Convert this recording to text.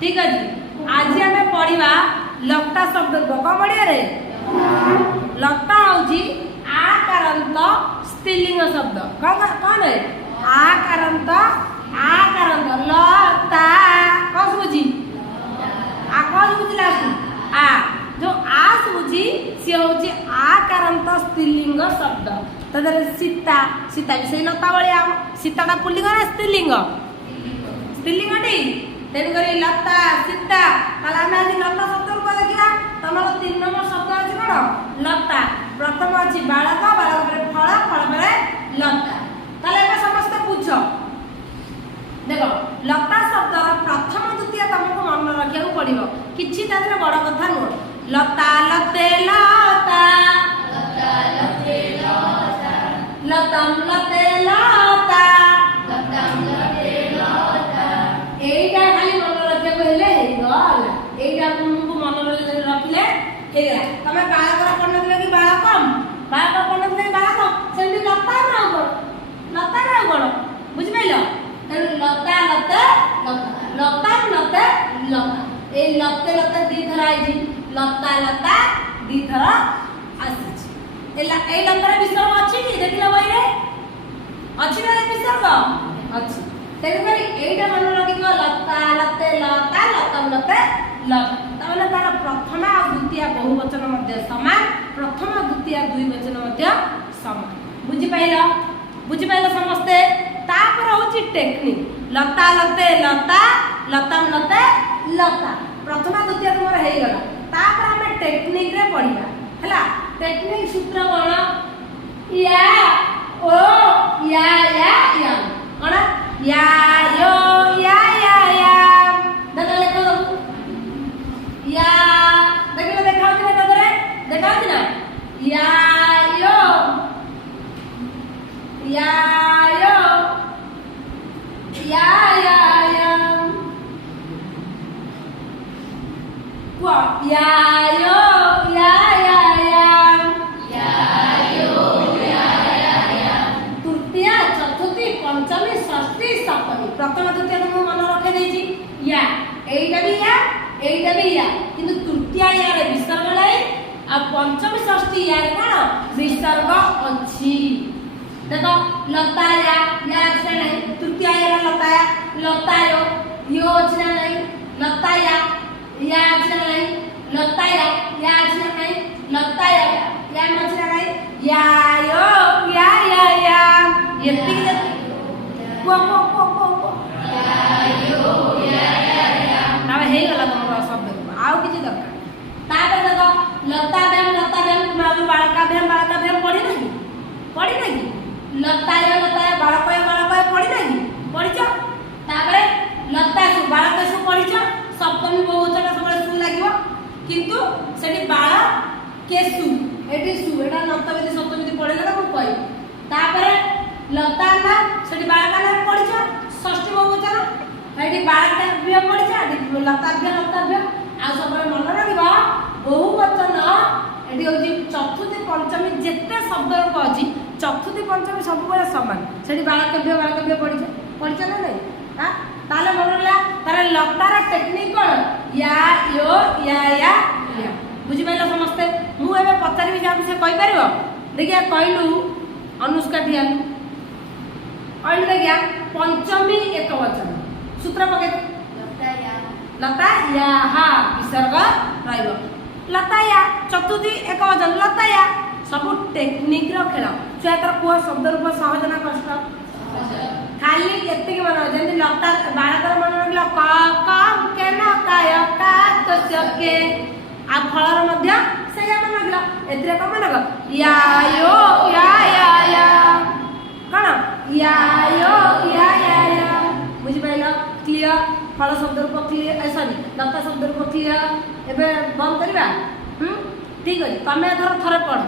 ठीक अच्छे आज आम पढ़ा लता शब्द कौन पढ़िया रे लता हूँ आकारांत स्त्रीलिंग शब्द कौन है आकारांत लता कौन शुभुची कौन शुभुची लास्ट आ जो आ शुभुची सी हूँ आकारांत स्त्रीलिंग शब्द तदर सीता सीता भी से लता भाया सीताटा पुल्लिंग ना स्त्रीलिंग स्त्रीलिंग टी तेणुक लता सीता आम आज लता शब्द को देखा तुम 3 नंबर शब्द अच्छे कौन लता प्रथम अच्छी बालक बालक फल फल पर लता ताले समस्त पूछ देख लता शब्द प्रथम द्वितीय तुमको मन रखा पड़ो किसी बड़ कथा नुह लता लते लता लतम लते लता एटा खाली मन रखा कहले एटा तुमको मन रखिले तुम बालक पढ़ कि बालकम बालक पढ़ बालक से लता ना कौन बुझिपाल लता लते लता लते लता ए लते लते दी थर आई लता लता दी थर आसी लतार विसर्ग अच्छी देखिल बही अच्छी ना विसर्ग अच्छी तेणुक यहीटा मन रखी लता लते लता लतम लते लता तार प्रथम और द्वितीय बहुवचन सामान प्रथम द्वितीय द्विवचन सामान बुझिपाल समस्ते तापर हूँ टेक्निक लता लते लता लतम लते लता प्रथम द्वितीय तुम हो गला तापर आम टेक्निक रे पढ़िया है टेक्निक सूत्र कौन या ओ या कौन या यो या देख लेख या देख देखा देखा ना या यो या यो या या यो या तृतीय चतुर्थी पंचमी षष्ठी सप्तमी प्रथम द्वितीय तुम मन रखे या एटा भी या किंतु तृतीय या विसर्ग नहीं आ पंचमी षष्ठी या कौन विसर्ग अच्छी देख लता या अच्छे नहीं तृतीय या लता यो अच्छे नहीं लता या अच्छे नहीं लता या अच्छे नहीं लता या अच्छे नहीं या यो या ये शब्द आउ कि दरकार देख लता भ्याम बालकाभ्याम पढ़ी ना कि लता बालक पढ़ी ना कि पढ़ी लता सु बालक सु पढ़ी सप्तमी बहुवचन सब सु लगे किंतु से बाल के सु एटी सु एटा नतविधि सप्तमी पढ़ेगा तो मुझे कही लता ना से बालक ना पढ़ी षष्ठी बहुवचन ये बालकाभ्याम पढ़ी लताभ्याम आ सब मन रख बहुवचन ये हूँ चतुर्थी पंचमी जिते शब्द अच्छी चतुर्थी पंचमी सब सामान से बालकाभ्य पढ़ी ना नहीं हाँ ताले मन रहा तार लतार टेक्निक कौन या यो या बुझिपाल समस्ते मुझे पचारि जहाँ से कहीपर देखिए कहलु अनुष्का ठियालु कहलु देखिया पंचमी एक वचन सूत्र पके लता या विसर्ग लता या चतुर्थी एक वचन लता या सब टेक्निक खेल छुआ तर कह शब्द रूप सहज ना कष्ट खाली एति मन जमी लता बालकर मन रखे आ फलर से मन रख ए कम मन या यो या कौन या यो या बुझिपाल क्लियर फल शब्द रूप क्लियर सॉरी लता शब्द रूप क्लियर एबे बंद करवा ठीक अच्छे तुम थर पढ़